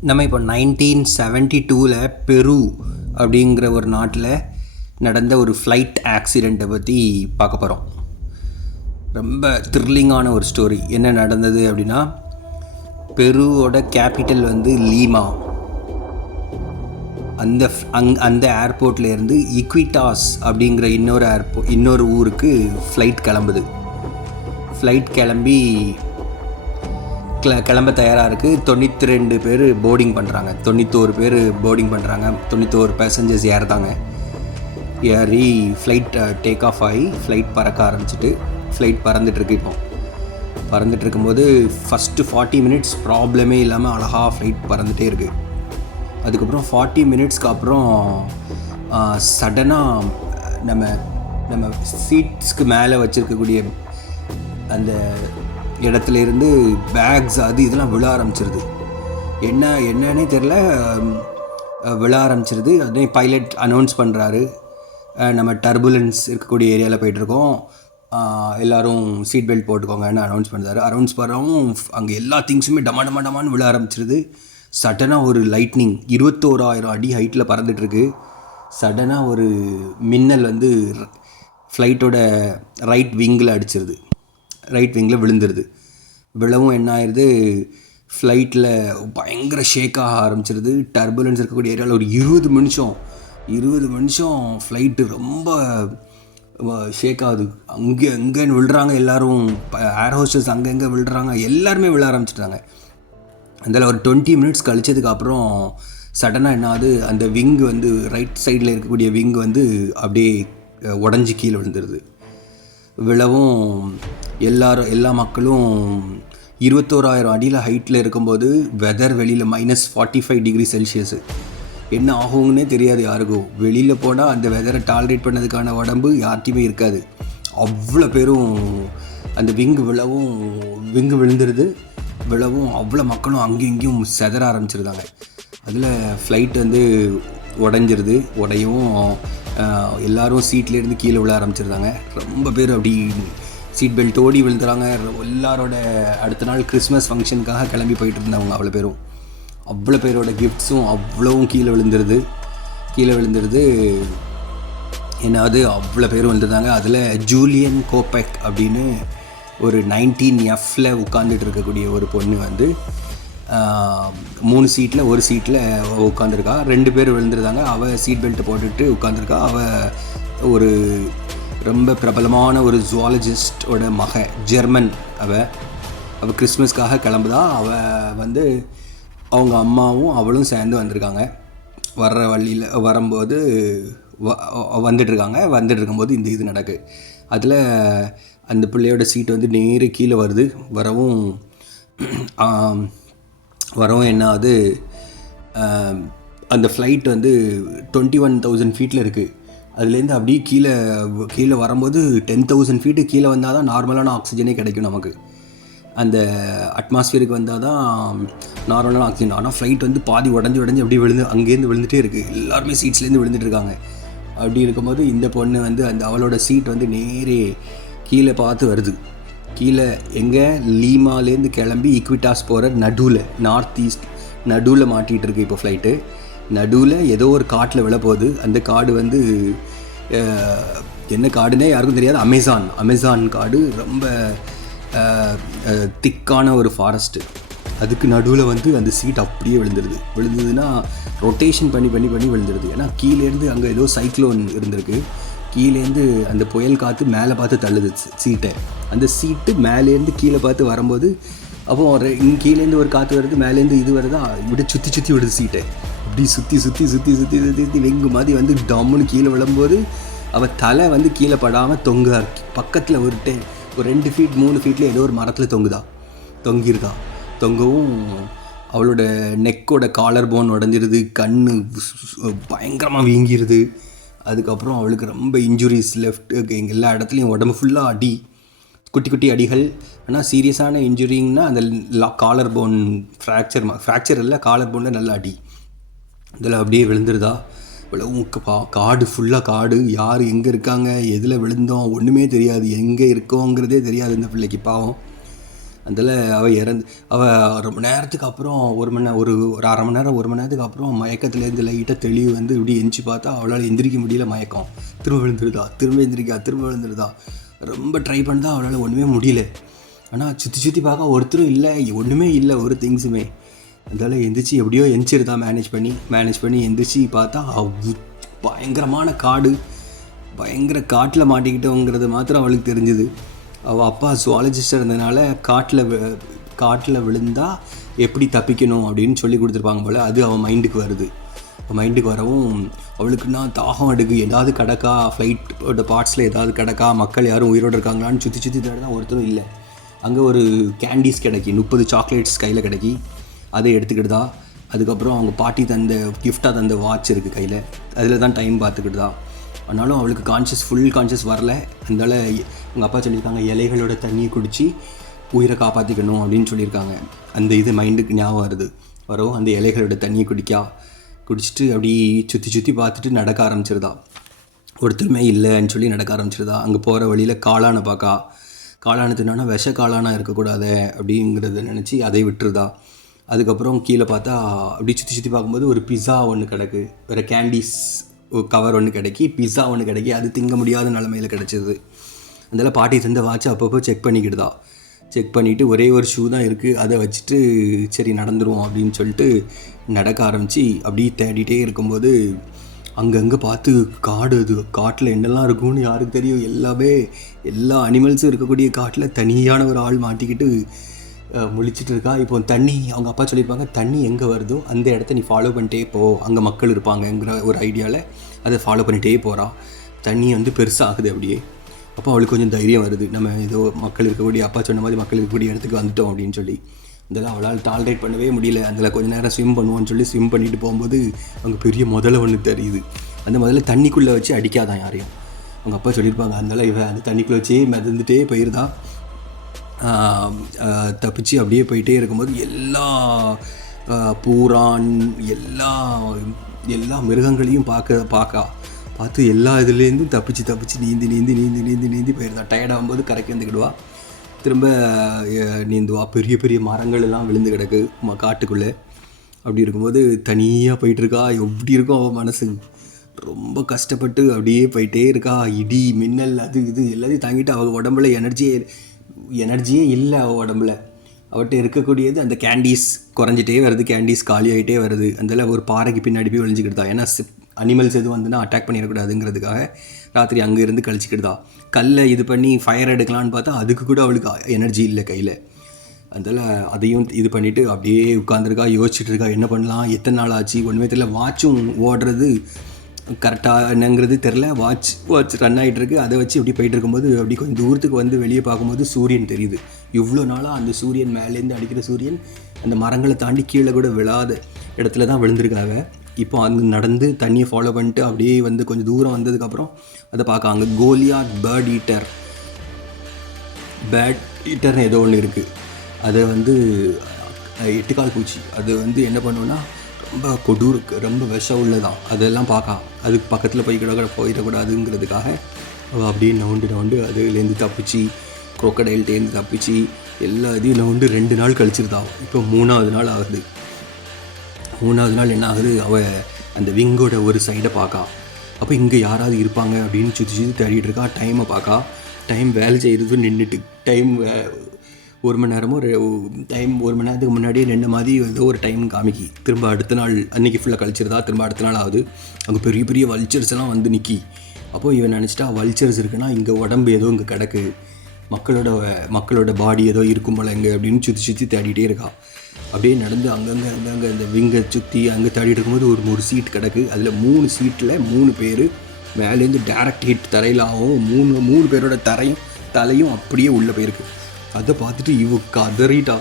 நம்ம இப்போ nineteen seventy டூவில் பெரு அப்படிங்கிற ஒரு நாட்டில் நடந்த ஒரு ஃப்ளைட் ஆக்சிடெண்ட்டை பற்றி பார்க்க போகிறோம் ரொம்ப த்ரில்லிங்கான ஒரு ஸ்டோரி என்ன நடந்தது அப்படின்னா பெருவோட கேபிட்டல் வந்து லீமா. அந்த அங் அந்த ஏர்போர்ட்லேருந்து இக்விட்டாஸ் அப்படிங்கிற இன்னொரு ஏர்போ இன்னொரு ஊருக்கு ஃப்ளைட் கிளம்புது. ஃப்ளைட் கிளம்பி கிளம்ப தயாராக இருக்குது தொண்ணூற்றி ரெண்டு பேர் போர்டிங் பண்ணுறாங்க தொண்ணூத்தோரு பேர் போர்டிங் பண்ணுறாங்க தொண்ணூத்தோரு பேசஞ்சர்ஸ் ஏறுதாங்க ஏறி ஃப்ளைட் டேக் ஆஃப் ஆகி ஃப்ளைட் பறக்க ஆரம்பிச்சிட்டு ஃப்ளைட் பறந்துட்டுருக்கு இப்போ. பறந்துட்டு இருக்கும்போது ஃபஸ்ட்டு ஃபார்ட்டி மினிட்ஸ் ப்ராப்ளமே இல்லாமல் அழகாக ஃப்ளைட் பறந்துகிட்டே இருக்குது அதுக்கப்புறம் ஃபார்ட்டி மினிட்ஸ்க்கு அப்புறம் சடனாக நம்ம நம்ம சீட்ஸ்க்கு மேலே வச்சுருக்கக்கூடிய அந்த இடத்துல இருந்து பேக்ஸ் அது இதெல்லாம் விழ ஆரம்பிச்சிருது. என்ன என்னன்னே தெரில விழ ஆரம்பிச்சிருது. அதே பைலட் அனௌன்ஸ் பண்ணுறாரு நம்ம டர்புலன்ஸ் இருக்கக்கூடிய ஏரியாவில் போயிட்டுருக்கோம். எல்லோரும் சீட் பெல்ட் போட்டுக்கோங்கன்னு அனௌன்ஸ் பண்ணுறாரு அனௌன்ஸ் பண்ணுறவும் அங்கே எல்லா திங்ஸுமே டமா டமா டமான்னு விழ ஆரம்பிச்சிருது. சடனாக ஒரு லைட்னிங் இருபத்தோராயிரம் அடி ஹைட்டில் பறந்துட்டுருக்கு. சடனாக ஒரு மின்னல் வந்து ஃப்ளைட்டோட ரைட் விங்கில் அடிச்சிருது. ரைட் விங்கில் விழுந்துருது. விழவும் என்ன ஆயிடுது ஃப்ளைட்டில் பயங்கர ஷேக் ஆக ஆரம்பிச்சிருது. டர்புலன்ஸ் இருக்கக்கூடிய ஏரியாவில் ஒரு இருபது நிமிஷம் இருபது நிமிஷம் ஃப்ளைட்டு ரொம்ப ஷேக் ஆகுது. அங்கே அங்கேன்னு விழுறாங்க எல்லோரும். ஏர் ஹோஸ்டர்ஸ் அங்கங்கே விழுறாங்க. எல்லாருமே விழ ஆரம்பிச்சிட்டாங்க. அதில் ஒரு டுவெண்ட்டி மினிட்ஸ் கழிச்சதுக்கப்புறம் சடனாக என்ன ஆகுது? அந்த விங் வந்து ரைட் சைடில் இருக்கக்கூடிய விங் வந்து அப்படியே உடஞ்சி கீழே விழுந்துருது. விழவும் எல்லாரும் எல்லா மக்களும் இருபத்தோராயிரம் அடியில் ஹைட்டில் இருக்கும்போது வெதர் வெளியில் minus forty five degree Celsius என்ன ஆகும்னே தெரியாது யாருக்கும். வெளியில் போனால் அந்த வெதரை டாலரேட் பண்ணதுக்கான உடம்பு யார்கிட்டையுமே இருக்காது. அவ்வளோ பேரும் அந்த விங்கு விழவும் விங்கு விழுந்துருது. விழவும் அவ்வளோ மக்களும் அங்கேயும் இங்கேயும் செதற ஆரம்பிச்சிருந்தாங்க. அதில் ஃப்ளைட் வந்து உடஞ்சிருது. உடையவும் எல்லாரும் சீட்லேருந்து கீழே விழ ஆரம்பிச்சிருந்தாங்க ரொம்ப பேர் அப்படி சீட் பெல்ட் ஓடி விழுந்துறாங்க. எல்லாரோட அடுத்த நாள் கிறிஸ்மஸ் ஃபங்க்ஷனுக்காக கிளம்பி போயிட்டு இருந்தவங்க அவ்வளோ பேரும். அவ்வளோ பேரோட கிஃப்ட்ஸும் அவ்வளோவும் கீழே விழுந்துருது. கீழே விழுந்துருது. என்னது? அவ்வளோ பேர் வந்திருந்தாங்க அதில் ஜூலியன் கோபெக் அப்படின்னு ஒரு நைன்டீன் எஃப்ல உட்காந்துட்டு இருக்கக்கூடிய ஒரு பொண்ணு வந்து மூணு சீட்டில் ஒரு சீட்டில் உட்காந்துருக்கா ரெண்டு பேர் விழுந்துருந்தாங்க. அவள் சீட் பெல்ட் போட்டுட்டு உட்காந்துருக்கா அவள் ஒரு ரொம்ப பிரபலமான ஒரு ஜுவாலஜிஸ்டோட மக ஜெர்மன் அவள் அவள் கிறிஸ்மஸ்க்காக கிளம்புதா. அவள் வந்து அவங்க அம்மாவும் அவளும் சேர்ந்து வந்திருக்காங்க. வர்ற வழியில் வரும்போது வ- வந்துட்டுருக்காங்க. வந்துட்டு இருக்கும்போது இந்த இது நடக்கு. அதில் அந்த பிள்ளையோட சீட் வந்து நேர கீழே வருது. வரவும் வரோம். வரவும் என்ன ஆகுது அந்த ஃப்ளைட் வந்து டுவெண்ட்டி ஒன் தௌசண்ட் ஃபீட்டில் இருக்குது அதுலேருந்து அப்படியே கீழே கீழே வரும்போது டென் தௌசண்ட் ஃபீட்டு கீழே வந்தால் தான் நார்மலான ஆக்சிஜனே கிடைக்கும் நமக்கு. அந்த அட்மாஸ்ஃபியருக்கு வந்தால் தான் நார்மலான ஆக்சிஜன் ஆனால் ஃப்ளைட் வந்து பாதி உடஞ்சி உடஞ்சி அப்படியே விழுந்து அங்கேருந்து விழுந்துகிட்டே இருக்குது எல்லாருமே சீட்ஸ்லேருந்து விழுந்துட்டு இருக்காங்க. அப்படி இருக்கும்போது இந்த பொண்ணு வந்து அந்த அவளோட சீட் வந்து நேரே கீழே பார்த்து வருது. கீழே எங்கே? லீமாலேருந்து கிளம்பி இக்விட்டாஸ் போகிற நடுவில் நார்த் ஈஸ்ட் நடுவில் மாட்டிகிட்டு இருக்கு இப்போ ஃப்ளைட்டு நடுவில் ஏதோ ஒரு காட்டில் விழப்போகுது அந்த காடு வந்து என்ன காடுனே யாருக்கும் தெரியாது. அமேசான் அமேசான் காடு ரொம்ப திக்கான ஒரு ஃபாரஸ்ட்டு அதுக்கு நடுவில் வந்து அந்த சீட் அப்படியே விழுந்துருது. விழுந்ததுன்னா ரொட்டேஷன் பண்ணி பண்ணி பண்ணி விழுந்துருது. ஏன்னா கீழேருந்து அங்கே ஏதோ சைக்ளோன் இருந்திருக்கு. கீழேருந்து அந்த புயல் காற்று மேலே பார்த்து தள்ளுது சீட்டை. அந்த சீட்டு மேலேருந்து கீழே பார்த்து வரும்போது அப்போ கீழேருந்து ஒரு காற்று வருது மேலேருந்து இது வருதா? இப்படி சுற்றி சுற்றி விடுது சீட்டை. இப்படி சுற்றி சுற்றி சுற்றி சுற்றி சுற்றி சுற்றி வெங்கு மாதிரி வந்து டம்முன்னு கீழே விழும்போது அவள் தலை வந்து கீழே படாமல் தொங்க பக்கத்தில் ஒரு டே ஒரு ரெண்டு ஃபீட் மூணு ஃபீட்டில் ஏதோ ஒரு மரத்தில் தொங்குதா? தொங்கியிருக்கா தொங்கவும் அவளோட நெக்கோட காலர் போன் உடஞ்சிருது கண் பயங்கரமாக வீங்கிருது. அதுக்கப்புறம் அவளுக்கு ரொம்ப இன்ஜுரிஸ் லெஃப்ட் எங்கள் எல்லா இடத்துலையும் உடம்பு ஃபுல்லாக அடி குட்டி குட்டி அடிகள். ஆனால் சீரியஸான இன்ஜுரிங்கன்னா அந்த காலர் போன் ஃப்ராக்சர் ஃப்ராக்சர் இல்லை காலர் போனில் நல்ல அடி. இதில் அப்படியே விழுந்துருதா? இவ்வளவு காடு ஃபுல்லாக காடு. யார் எங்கே இருக்காங்க? எதில் விழுந்தோம்? ஒன்றுமே தெரியாது. எங்கே இருக்கோங்கிறதே தெரியாது இந்த பிள்ளைக்கு பாவம். அதில் அவள் இறந்து அவள் ரொம்ப நேரத்துக்கு அப்புறம் ஒரு மணி நேரம் ஒரு ஒரு அரை மணி நேரம் ஒரு மணி நேரத்துக்கு அப்புறம் மயக்கத்துலேருந்து லைட்டாக தெளிவு வந்து இப்படி எந்திச்சு பார்த்தா அவளால் எந்திரிக்க முடியல மயக்கம். திரும்ப விழுந்துருதா? திரும்ப எந்திரிக்கா? திரும்ப விழுந்துருதா? ரொம்ப ட்ரை பண்ணா அவளால் ஒன்றுமே முடியல. ஆனால் சுற்றி சுற்றி பார்க்க ஒருத்தரும் இல்லை ஒன்றுமே இல்லை ஒரு திங்ஸுமே. அதனால் எந்திரிச்சு எப்படியோ எந்திரிச்சிருந்தா மேனேஜ் பண்ணி மேனேஜ் பண்ணி எந்திரிச்சு பார்த்தா பயங்கரமான காடு. பயங்கர காட்டில் மாட்டிக்கிட்டோங்கிறது மாத்திரம் அவளுக்கு தெரிஞ்சுது. அவள் அப்பா சுவாலஜிஸ்டாக இருந்ததுனால காட்டில் காட்டில் விழுந்தா எப்படி தப்பிக்கணும் அப்படின்னு சொல்லி கொடுத்துருப்பாங்க போல் அது அவன் மைண்டுக்கு வருது. மைண்டுக்கு வரவும் அவளுக்குன்னா தாகம் எடுக்கு ஏதாவது கிடக்கா? ஃப்ளைட்டோட பார்ட்ஸில் ஏதாவது கிடக்கா? மக்கள் யாரும் உயிரோடு இருக்காங்களான்னு சுற்றி சுற்றி தேடினா ஒருத்தரும் இல்லை. அங்கே ஒரு கேண்டீஸ் கிடைக்கி முப்பது சாக்லேட்ஸ் கையில் கிடைக்கி அதை எடுத்துக்கிட்டுதா. அதுக்கப்புறம் அவங்க பாட்டி தந்த கிஃப்டாக தந்த வாட்ச் இருக்குது கையில். அதில் தான் டைம் பார்த்துக்கிட்டுதா. ஆனாலும் அவளுக்கு கான்ஷியஸ் ஃபுல் கான்ஷியஸ் வரல. அதனால உங்கள் அப்பா சொல்லியிருக்காங்க இலைகளோட தண்ணியை குடித்து உயிரை காப்பாற்றிக்கணும் அப்படின்னு சொல்லியிருக்காங்க. அந்த இது மைண்டுக்கு ஞாபகம் வருது. வரோ அந்த இலைகளோட தண்ணியை குடிக்கா. குடிச்சிட்டு அப்படி சுற்றி சுற்றி பார்த்துட்டு நடக்க ஆரம்பிச்சிருதா. ஒருத்தருமே இல்லைன்னு சொல்லி நடக்க ஆரம்பிச்சிருதா. அங்கே போகிற வழியில் காளானை பார்க்கா காளானை தின்னா விஷ காளானாக இருக்கக்கூடாது அப்படிங்கிறத நினச்சி அதை விட்டுருதா. அதுக்கப்புறம் கீழே பார்த்தா அப்படி சுற்றி சுற்றி பார்க்கும்போது ஒரு பிஸா ஒன்று கிடக்கு. வேறு கேண்டீஸ் கவர் ஒன்று கிடைக்கி பிஸ்ஸா ஒன்று கிடைக்கி அது திங்க முடியாத நிலமையில் கிடச்சிது. அதெல்லாம் பாட்டி தந்த வாட்ச் அப்பப்போ செக் பண்ணிக்கிட்டுதா செக் பண்ணிவிட்டு ஒரே ஒரு ஷூ தான் இருக்குது அதை வச்சுட்டு சரி நடந்துருவோம் அப்படின்னு சொல்லிட்டு நடக்க ஆரம்பித்து அப்படியே தேடிட்டே இருக்கும்போது அங்கங்கே பார்த்து காடு அது காட்டில் என்னெல்லாம் இருக்கும்னு யாருக்கு தெரியும்? எல்லாமே எல்லா அனிமல்ஸும் இருக்கக்கூடிய காட்டில் தனியான ஒரு ஆள் மாட்டிக்கிட்டு முழிச்சிட்டு இருக்கா. இப்போ தண்ணி அவங்க அப்பா சொல்லியிருப்பாங்க தண்ணி எங்கே வருதோ அந்த இடத்த நீ ஃபாலோ பண்ணிட்டே போ. அங்கே மக்கள் இருப்பாங்கங்கிற ஒரு ஐடியாவில் அதை ஃபாலோ பண்ணிகிட்டே போகிறான் தண்ணி வந்து பெருசாகுது அப்படியே. அப்போ அவளுக்கு கொஞ்சம் தைரியம் வருது. நம்ம ஏதோ மக்கள் இருக்கக்கூடிய அப்பா சொன்ன மாதிரி மக்கள் இருக்கக்கூடிய இடத்துக்கு வந்துட்டோம் அப்படின்னு சொல்லி. அதெல்லாம் அவளால் டாலரேட் பண்ணவே முடியல. அதில் கொஞ்சம் நேரம் ஸ்விம் பண்ணுவோன்னு சொல்லி ஸ்விம் பண்ணிட்டு போகும்போது அங்கே பெரிய முதல்ல ஒன்று தெரியுது. அந்த முதல்ல தண்ணிக்குள்ளே வச்சு அடிக்காதான் யாரையும். அவங்க அப்பா சொல்லியிருப்பாங்க அதனால இவன் அந்த தண்ணிக்குள்ளே வச்சே மிதந்துட்டே போயிருந்தான் தப்பிச்சு அப்படியே போயிட்டே இருக்கும்போது எல்லா பூரான் எல்லா எல்லா மிருகங்களையும் பார்க்க பார்க்கா பார்த்து எல்லா இதுலேருந்தும் தப்பிச்சு தப்பிச்சு நீந்தி நீந்தி நீந்தி நீந்தி நீந்தி போயிருந்தா. டயர்டாகும்போது கரைக்கு வந்துக்கிடுவா. திரும்ப நீந்துவா. பெரிய பெரிய மரங்கள் எல்லாம் விழுந்து கிடக்கு ம- காட்டுக்குள்ளே. அப்படி இருக்கும்போது தனியாக போயிட்டுருக்கா. எப்படி இருக்கும் அவள் மனசு. ரொம்ப கஷ்டப்பட்டு அப்படியே போயிட்டே இருக்கா. இடி மின்னல் அது இது எல்லாத்தையும் தாங்கிட்டு அவள் உடம்புல எனர்ஜியே எனர்ஜியே இல்லை அவள் உடம்புல. அவட்ட இருக்கக்கூடியது அந்த கேண்டீஸ் குறைஞ்சிட்டே வருது கேண்டீஸ் காலியாகிட்டே வருது. அதில் ஒரு பாறைக்கு பின்னாடி போய் ஒளிஞ்சிக்கிட்டு தான் ஏன்னா அனிமல்ஸ் எதுவும் வந்துன்னா அட்டாக் பண்ணிடக்கூடாதுங்கிறதுக்காக ராத்திரி அங்கே இருந்து கழிச்சிக்கிட்டு தான் கல்லை இது பண்ணி ஃபயர் எடுக்கலான்னு பார்த்தா அதுக்கு கூட அவளுக்கு எனர்ஜி இல்லை கையில். அதில் அதையும் இது பண்ணிவிட்டு அப்படியே உட்காந்துருக்கா யோசிச்சுட்டு இருக்கா என்ன பண்ணலாம் எத்தனை நாள் ஆச்சு ஒன்றுமே தெரியல. வாட்சும் ஓடுறது கரெக்டாக என்னங்கிறது தெரில வாட்ச் வாட்ச் ரன் ஆகிட்டுருக்கு அதை வச்சு இப்படி போயிட்டு இருக்கும்போது அப்படி கொஞ்சம் தூரத்துக்கு வந்து வெளியே பார்க்கும்போது சூரியன் தெரியுது. இவ்வளோ நாளாக அந்த சூரியன் மேலேருந்து அடிக்கிற சூரியன் அந்த மரங்களை தாண்டி கீழே கூட விழாத இடத்துல தான் விழுந்திருக்காங்க. இப்போ அங்கே நடந்து தண்ணியை ஃபாலோ பண்ணிட்டு அப்படியே வந்து கொஞ்சம் தூரம் வந்ததுக்கப்புறம் அதை பார்க்க அங்கே பேர்ட் ஈட்டர் பேட் ஈட்டர்னு ஏதோ ஒன்று இருக்குது அதை வந்து எட்டுக்கால் பூச்சி. அது வந்து என்ன பண்ணுன்னா ரொம்ப கொடூருக்கு ரொம்ப விஷம் உள்ளதான் அதெல்லாம் பார்க்க அதுக்கு பக்கத்தில் போய் கூட போயிடக்கூடாதுங்கிறதுக்காக அவள் அப்படியே நவுண்டு நவுண்டு அதுலேருந்து தப்பிச்சு crocodile-டேருந்து தப்பிச்சு எல்லா இதையும் நவுண்டு ரெண்டு நாள் கழிச்சிருந்தா இப்போ மூணாவது நாள் ஆகுது. மூணாவது நாள் என்ன ஆகுது? அவள் அந்த விங்கோட ஒரு சைடை பார்க்கா அப்போ இங்கே யாராவது இருப்பாங்க அப்படின்னு சுற்றி சுற்றி தேடிட்டு இருக்கா. டைமை பார்க்கா டைம் வேலை செய்கிறது நின்றுட்டு டைம் ஒரு மணி நேரமோ டைம் ஒரு மணி நேரத்துக்கு முன்னாடியே ரெண்டு மாதிரி ஏதோ ஒரு டைம் காமிக்கி. திரும்ப அடுத்த நாள் அன்னைக்கு ஃபுல்லாக கழிச்சிருந்தா திரும்ப அடுத்த நாள் ஆகுது. அங்கே பெரிய பெரிய வல்ச்சர்ஸ் எல்லாம் வந்து நிற்கி அப்போ இவன் நினச்சிட்டா வல்ச்சர்ஸ் இருக்குன்னா இங்கே உடம்பு ஏதோ இங்கே கிடக்கு. மக்களோட மக்களோட பாடி ஏதோ இருக்கும் போல இங்கே அப்படின்னு சுற்றி சுற்றி தேடிட்டே இருக்கா. அப்படியே நடந்து அங்கங்கே அங்கங்கே இந்த விங்கை சுற்றி அங்கே தேடிட்டு இருக்கும்போது ஒரு ஒரு சீட் கிடக்கு. அதில் மூணு சீட்டில் மூணு பேர் மேலேருந்து டேரக்ட் ஹிட் தரையிலாகவும் மூணு மூணு பேரோட தரையும் தலையும் அப்படியே உள்ளே போயிருக்கு. அதை பார்த்துட்டு இவ கதறிட்டா.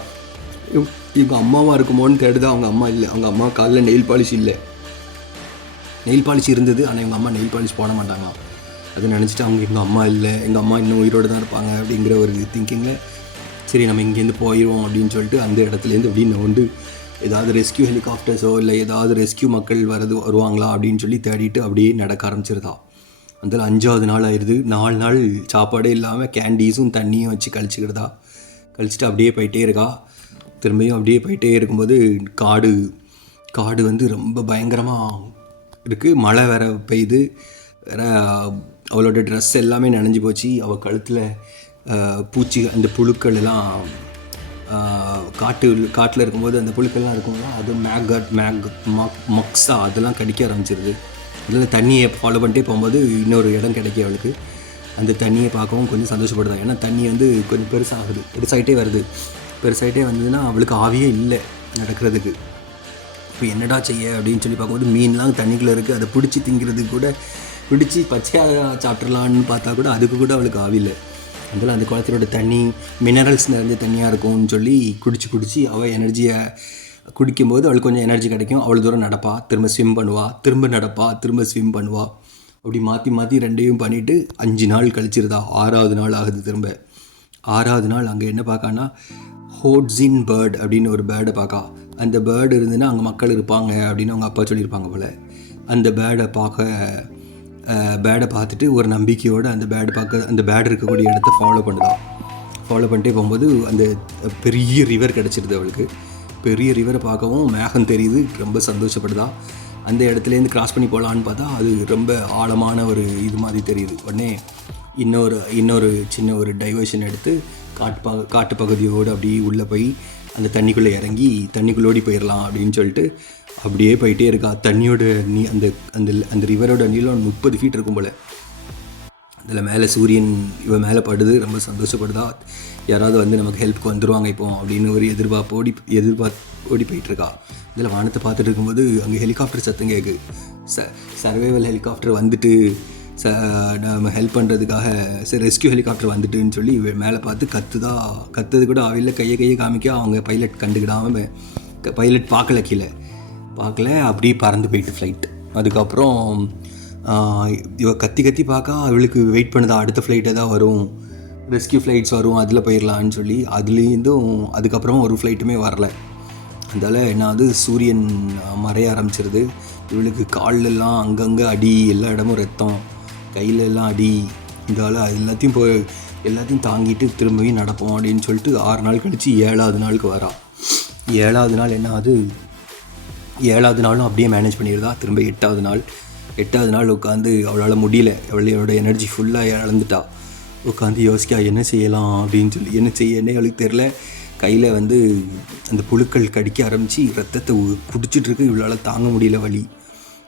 இவங்க அம்மாவாக இருக்குமோன்னு தேடுதா அவங்க அம்மா இல்லை. அவங்க அம்மா காலில் நெயில் பாலிஷ் இல்லை. நெயில் பாலிஷ் இருந்தது ஆனால் எங்கள் அம்மா நெயில் பாலிஷ் போட மாட்டாங்களாம். அதை நினச்சிட்டு அவங்க எங்கள் அம்மா இல்லை. எங்கள் அம்மா இன்னும் உயிரோடு தான் இருப்பாங்க அப்படிங்கிற ஒரு திங்கிங்கில் சரி நம்ம இங்கேருந்து போயிடுவோம் அப்படின்னு சொல்லிட்டு அந்த இடத்துலேருந்து அப்படின்னு வந்து ஏதாவது ரெஸ்கியூ ஹெலிகாப்டர்ஸோ இல்லை ஏதாவது ரெஸ்கியூ மக்கள் வரது வருவாங்களா அப்படின்னு சொல்லி தேடிட்டு அப்படியே நடக்க ஆரம்பிச்சிருதா. அதில் அஞ்சாவது நாள் ஆயிடுது நாலு நாள் சாப்பாடே இல்லாமல் கேண்டீஸும் தண்ணியும் வச்சு கழிச்சுக்கிறதா கழிச்சிட்டு அப்படியே போயிட்டே இருக்கா. திரும்பியும் அப்படியே போயிட்டே இருக்கும்போது காடு காடு வந்து ரொம்ப பயங்கரமாக இருக்குது மழை வேற பெய்யுது. வேற அவளோட ட்ரெஸ் எல்லாமே நனைஞ்சு போச்சு. அவள் கழுத்தில் பூச்சி அந்த புழுக்கள் எல்லாம் காட்டு காட்டில் இருக்கும்போது அந்த புழுக்கள்லாம் இருக்கும்போது அது மேகட் மேக் மக் மக்ஸா அதெல்லாம் கடிக்க ஆரம்பிச்சிருது. அதில் தண்ணியை ஃபாலோ பண்ணிட்டே போகும்போது இன்னொரு இடம் கிடைக்கும் அவளுக்கு. அந்த தண்ணியை பார்க்கவும் கொஞ்சம் சந்தோஷப்படுதான். ஏன்னா தண்ணி வந்து கொஞ்சம் பெருசாகுது. பெருசாகிட்டே வருது. பெருசாகிட்டே வந்ததுன்னா அவளுக்கு ஆவியே இல்லை நடக்கிறதுக்கு. இப்போ என்னடா செய்ய அப்படின்னு சொல்லி பார்க்கும்போது மீன்லாம் தண்ணிக்குள்ளே இருக்குது அதை பிடிச்சி திங்கிறதுக்கு கூட பிடிச்சி பச்சையாக சாப்பிட்றலான்னு பார்த்தா கூட அதுக்கு கூட அவளுக்கு ஆவில்லை அதில் அந்த குளத்தோட தண்ணி மினரல்ஸ் நிறைஞ்ச தண்ணியாக இருக்கும்னு சொல்லி குடிச்சு குடிச்சு அவள் எனர்ஜியை குடிக்கும்போது அவளுக்கு கொஞ்சம் எனர்ஜி கிடைக்கும். அவ்வளோ தூரம் நடப்பா. திரும்ப ஸ்விம் பண்ணுவாள் திரும்ப நடப்பா. திரும்ப ஸ்விம் பண்ணுவாள் அப்படி மாற்றி மாற்றி ரெண்டையும் பண்ணிவிட்டு அஞ்சு நாள் கழிச்சிருதா. ஆறாவது நாள் ஆகுது திரும்ப. ஆறாவது நாள் அங்கே என்ன பார்க்கான்னா ஹோட்ஸின் பேர்ட் அப்படின்னு ஒரு பேர்டை பார்க்கா. அந்த பேர்டு இருந்துன்னா அங்கே மக்கள் இருப்பாங்க அப்படின்னு அவங்க அப்பா சொல்லியிருப்பாங்க போல். அந்த பேர்டை பார்க்க பேர்டை பார்த்துட்டு ஒரு நம்பிக்கையோடு அந்த பேர்டு பார்க்க அந்த பேர்டு இருக்கக்கூடிய இடத்த ஃபாலோ பண்ணுதான் ஃபாலோ பண்ணிட்டே போகும்போது அந்த பெரிய ரிவர் கிடச்சிருது அவளுக்கு. பெரிய ரிவரை பார்க்கவும் மேகம் தெரியுது ரொம்ப சந்தோஷப்படுதா. அந்த இடத்துலேருந்து கிராஸ் பண்ணி போகலான்னு பார்த்தா அது ரொம்ப ஆழமான ஒரு இது மாதிரி தெரியுது. உடனே இன்னொரு இன்னொரு சின்ன ஒரு டைவர்ஷன் எடுத்து காட்டு ப காட்டு பகுதியோடு அப்படியே உள்ளே போய் அந்த தண்ணிக்குள்ளே இறங்கி தண்ணிக்குள்ளோடி போயிடலாம் அப்படின்னு சொல்லிட்டு அப்படியே போயிட்டே இருக்கா. தண்ணியோட நீ அந்த அந்த அந்த ரிவரோட நீளம் முப்பது ஃபீட் இருக்கும் போல். அதில் மேலே சூரியன் இவன் மேலே படுது ரொம்ப சந்தோஷப்படுதா. யாராவது வந்து நமக்கு ஹெல்ப்க்கு வந்துடுவாங்க இப்போ அப்படின்னு ஒரு எதிர்பார்ப்பு ஓடி எதிர்பார்ப்பு ஓடி போயிட்டுருக்கா. இதில் வானத்தை பார்த்துட்டு இருக்கும்போது அங்கே ஹெலிகாப்டர் சத்தம் கேட்கு ச சர்வைவல் ஹெலிகாப்டர் வந்துட்டு ச நம்ம ஹெல்ப் பண்ணுறதுக்காக சரி ரெஸ்கியூ ஹெலிகாப்டர் வந்துட்டுன்னு சொல்லி மேலே பார்த்து கத்துதா கத்துது கூட அவையில் கையை கையை காமிக்க அவங்க பைலட் கண்டுக்கிடாமல் பைலட் பார்க்கல கீழே. பார்க்கல அப்படியே பறந்து போயிட்டு ஃப்ளைட் அதுக்கப்புறம் இவ கத்தி கத்தி பார்க்க அவளுக்கு வெயிட் பண்ணுதா அடுத்த ஃப்ளைட் ஏதாவது வரும். ரெஸ்கியூ ஃப்ளைட்ஸ் வரும் அதில் போயிடலான்னு சொல்லி அதுலேருந்தும் அதுக்கப்புறமா ஒரு ஃப்ளைட்டுமே வரல. அதால் என்ன ஆகுது? சூரியன் மறைய ஆரம்பிச்சிருது. இவளுக்கு கால்லெல்லாம் அங்கங்கே அடி எல்லா இடமும் ரத்தம். கையிலெல்லாம் அடி. இதால் எல்லாத்தையும் போய் எல்லாத்தையும் தாங்கிட்டு திரும்பியும் நடப்போம் அப்படின்னு சொல்லிட்டு ஆறு நாள் கழித்து ஏழாவது நாளுக்கு வரா. ஏழாவது நாள் என்ன ஆகுது? ஏழாவது நாளும் அப்படியே மேனேஜ் பண்ணிடுதா திரும்ப எட்டாவது நாள். எட்டாவது நாள் உட்காந்து அவளால் முடியல. அவளோட எனர்ஜி ஃபுல்லாக இழந்துட்டா. உட்காந்து யோசிக்கா என்ன செய்யலாம்? அப்படின்னு சொல்லி என்ன செய்யனே அவளுக்கு தெரில கையில் வந்து அந்த புழுக்கள் கடிக்க ஆரம்பித்து ரத்தத்தை குடிச்சிட்ருக்கு இவ்வளோ இவளால் தாங்க முடியல வலி.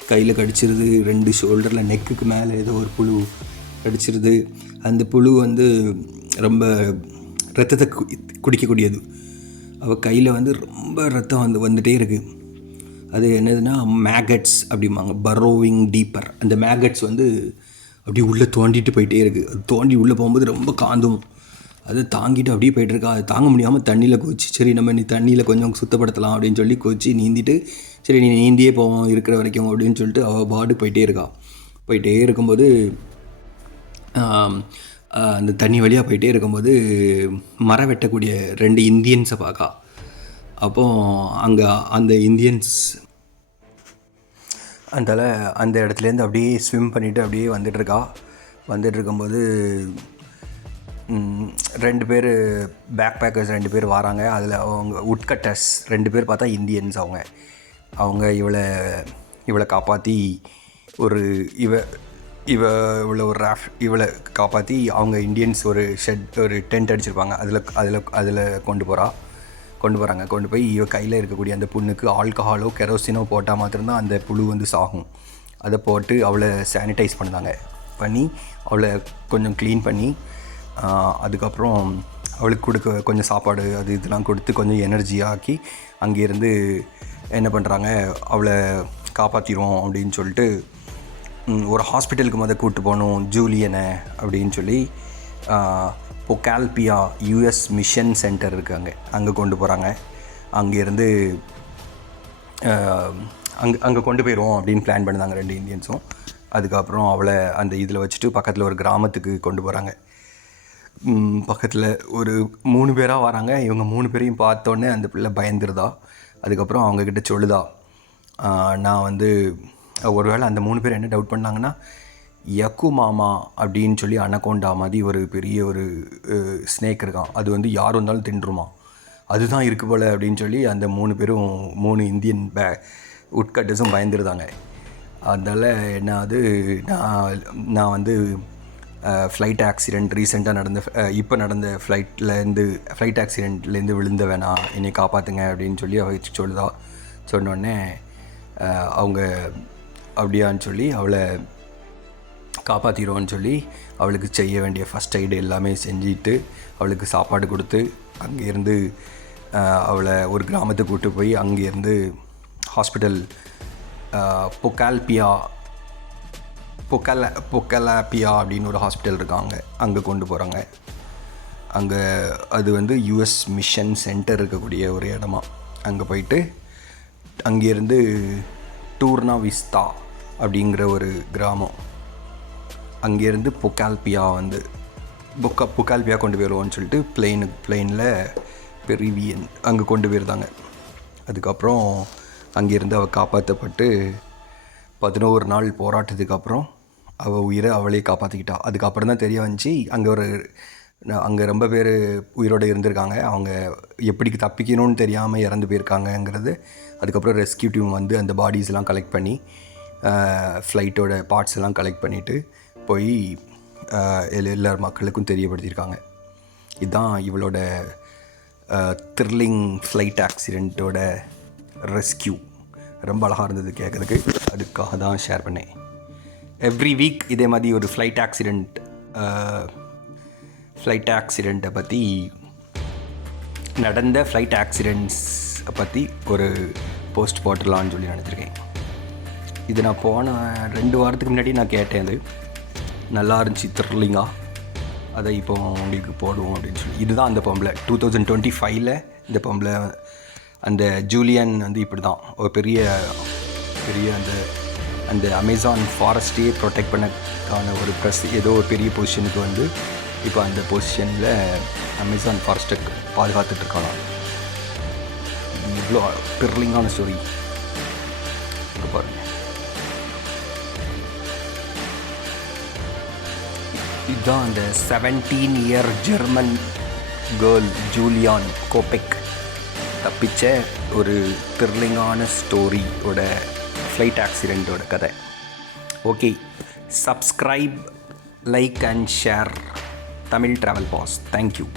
கையில் கடிச்சிருது ரெண்டு ஷோல்டரில் நெக்குக்கு மேலே ஏதோ ஒரு புழு கடிச்சிருது. அந்த புழு வந்து ரொம்ப ரத்தத்தை கு- குடிக்கக்கூடியது. அவள் கையில் வந்து ரொம்ப ரத்தம் வந்து வந்துகிட்டே இருக்குது அது என்னதுன்னா மேகட்ஸ் அப்படிம்பாங்க. பரோவிங் டீப்பர் அந்த மேகட்ஸ் வந்து அப்படியே உள்ளே தோண்டிட்டு போயிட்டே இருக்குது அது தோண்டி உள்ளே போகும்போது ரொம்ப காந்தும். அதை தாங்கிட்டு அப்படியே போயிட்டு இருக்கா. அது தாங்க முடியாமல் தண்ணியில் கோச்சு சரி நம்ம நீ தண்ணியில் கொஞ்சம் சுத்தப்படுத்தலாம் அப்படின்னு சொல்லி கோச்சு நீந்திட்டு சரி நீ நீந்தியே போவோம் இருக்கிற வரைக்கும் அப்படின்னு சொல்லிட்டு அவள் பாடு போயிட்டே இருக்கா. போயிட்டே இருக்கும்போது அந்த தண்ணி வழியாக போயிட்டே இருக்கும்போது மரம் வெட்டக்கூடிய ரெண்டு இந்தியன்ஸை பார்க்கா அப்போ அங்கே அந்த இந்தியன்ஸ் அதனால் அந்த இடத்துலேருந்து அப்படியே ஸ்விம் பண்ணிவிட்டு அப்படியே வந்துட்டுருக்கா. வந்துட்டு இருக்கும்போது ரெண்டு பேர் பேக் பேக்கர்ஸ் ரெண்டு பேர் வராங்க. அதில் அவங்க உட்கட்டர்ஸ் ரெண்டு பேர் பார்த்தா இந்தியன்ஸ் அவங்க. அவங்க இவளை இவளை காப்பாற்றி ஒரு இவ இவ இவ்வளோ ஒரு ராஃப் இவளை காப்பாற்றி அவங்க இந்தியன்ஸ் ஒரு ஷெட் ஒரு டென்ட் அடிச்சிருப்பாங்க. அதில் அதில் அதில் கொண்டு போகிறா கொண்டு வராங்க. கொண்டு போய் இவ கையில் இருக்கக்கூடிய அந்த புண்ணுக்கு ஆல்கஹாலோ கெரோசினோ போட்டால் மாத்திரம்தான் அந்த புழு வந்து சாகும். அதை போட்டு அவளை சானிடைஸ் பண்ணாங்க பண்ணி அவளை கொஞ்சம் க்ளீன் பண்ணி அதுக்கப்புறம் அவளுக்கு கொடுக்க கொஞ்சம் சாப்பாடு அது இதெல்லாம் கொடுத்து கொஞ்சம் எனர்ஜியாக்கி அங்கேருந்து என்ன பண்ணுறாங்க அவளை காப்பாற்றிடுவோம் அப்படின்னு சொல்லிட்டு ஒரு ஹாஸ்பிட்டலுக்கு மொதல் கூப்பிட்டு போகணும் ஜூலியனை அப்படின்னு சொல்லி பொக்கால்பியா யூஎஸ் மிஷன் சென்டர் இருக்குது அங்கே. அங்கே கொண்டு போகிறாங்க அங்கேருந்து அங்கே அங்கே கொண்டு போயிடுவோம் அப்படின்னு பிளான் பண்ணாங்க ரெண்டு இந்தியன்ஸும் அதுக்கப்புறம் அவளை அந்த இதில் வச்சுட்டு பக்கத்தில் ஒரு கிராமத்துக்கு கொண்டு போகிறாங்க பக்கத்தில் ஒரு மூணு பேராக வராங்க. இவங்க மூணு பேரையும் பார்த்தோன்னே அந்த பிள்ளை பயந்துருதா? அதுக்கப்புறம் அவங்கக்கிட்ட சொல்லுதா? நான் வந்து ஒருவேளை அந்த மூணு பேர் என்ன டவுட் பண்ணாங்கன்னா யக்கு மாமா அப்படின்னு சொல்லி அனகோண்டா மாதிரி ஒரு பெரிய ஒரு ஸ்னேக் இருக்கான். அது வந்து யார் வந்தாலும் தின்றுமா? அதுதான் இருக்கு போல அப்படின்னு சொல்லி அந்த மூணு பேரும் மூணு இந்தியன் பே உட்கட்டஸும் பயந்துருந்தாங்க அதனால் என்ன அது நான் நான் வந்து ஃப்ளைட் ஆக்சிடெண்ட் ரீசெண்டாக நடந்த இப்போ நடந்த ஃப்ளைட்லேருந்து ஃப்ளைட் ஆக்சிடெண்ட்லேருந்து விழுந்த வேணாம் என்னை காப்பாற்றுங்க அப்படின்னு சொல்லி அவ சொல்லுதா. சொன்னோடனே அவங்க அப்படியான்னு சொல்லி அவளை காப்பாற்றிடுவோன்னு சொல்லி அவளுக்கு செய்ய வேண்டிய ஃபஸ்ட் எய்டு எல்லாமே செஞ்சுட்டு அவளுக்கு சாப்பாடு கொடுத்து அங்கேருந்து அவளை ஒரு கிராமத்துக்கு கூட்டு போய் அங்கேருந்து ஹாஸ்பிட்டல் பொக்கால்பியா பொக்கல பொக்கலாப்பியா அப்படின்னு ஒரு ஹாஸ்பிட்டல் இருக்காங்க. அங்கே கொண்டு போகிறாங்க அங்கே அது வந்து யுஎஸ் மிஷன் சென்டர் இருக்கக்கூடிய ஒரு இடமா. அங்கே போயிட்டு அங்கேருந்து டூர்னா விஸ்தா அப்படிங்கிற ஒரு கிராமம். அங்கேருந்து பொக்கால்பியா வந்து பொக்கா புக்கால்பியா கொண்டு போயிடுவோன்னு சொல்லிட்டு பிளெயினுக்கு பிளெயினில் பெரிவியன் அங்கே கொண்டு போயிருந்தாங்க. அதுக்கப்புறம் அங்கேருந்து அவள் காப்பாற்றப்பட்டு பதினோரு நாள் போராட்டத்துக்கு அப்புறம் அவள் உயிரை அவளே காப்பாற்றிக்கிட்டா அதுக்கப்புறம் தான் தெரிய வந்துச்சு அங்கே ஒரு அங்கே ரொம்ப பேர் உயிரோடு இருந்திருக்காங்க. அவங்க எப்படி தப்பிக்கணும்னு தெரியாமல் இறந்து போயிருக்காங்கங்கிறது அதுக்கப்புறம் ரெஸ்கியூ டீம் வந்து அந்த பாடிஸ்லாம் கலெக்ட் பண்ணி ஃப்ளைட்டோட பார்ட்ஸ் எல்லாம் கலெக்ட் பண்ணிவிட்டு போய் ஆஹ், எல்லா மக்களுக்கும் தெரியப்படுத்தியிருக்காங்க. இதுதான் இவளோட த்ரில்லிங் ஃப்ளைட் ஆக்சிடெண்ட்டோட ரெஸ்கியூ ரொம்ப அழகாக இருந்தது கேட்குறதுக்கு. அதுக்காக தான் ஷேர் பண்ணேன். எவ்ரி வீக் இதே மாதிரி ஒரு ஃப்ளைட் ஆக்சிடெண்ட் ஃப்ளைட் ஆக்சிடெண்ட்டை பற்றி நடந்த ஃப்ளைட் ஆக்சிடெண்ட்ஸ் பற்றி ஒரு போஸ்ட் போட்டலான்னு சொல்லி நினச்சிருக்கேன். இது நான் போன ரெண்டு வாரத்துக்கு முன்னாடி நான் கேட்டேன் அது. நல்லா இருந்துச்சு த்ரில்லிங்காக அதை இப்போ உங்களுக்கு போடுவோம் அப்படின்னு சொல்லி. இதுதான் அந்த பொம்பளை. டூ தௌசண்ட் டுவெண்ட்டி ஃபைவ்ல இந்த பொம்பளை அந்த ஜூலியன் வந்து இப்படி தான் ஒரு பெரிய பெரிய அந்த அந்த அமேசான் ஃபாரஸ்ட்டையே ப்ரொடெக்ட் பண்ணக்கான ஒரு ப்ரெஸ் ஏதோ ஒரு பெரிய பொசிஷனுக்கு வந்து இப்போ அந்த பொசிஷனில் அமேசான் ஃபாரஸ்ட்டை பாதுகாத்துட்ருக்கலாம் இவ்வளோ த்ரில்லிங்கான ஸ்டோரி பாருங்கள் இதுதான் அந்த seventeen year German girl Juliane Koepcke தப்பிச்ச ஒரு த்ரில்லிங்கான ஸ்டோரியோட ஃப்ளைட் ஆக்சிடெண்ட்டோட கதை okay subscribe like and share Tamil travel boss thank you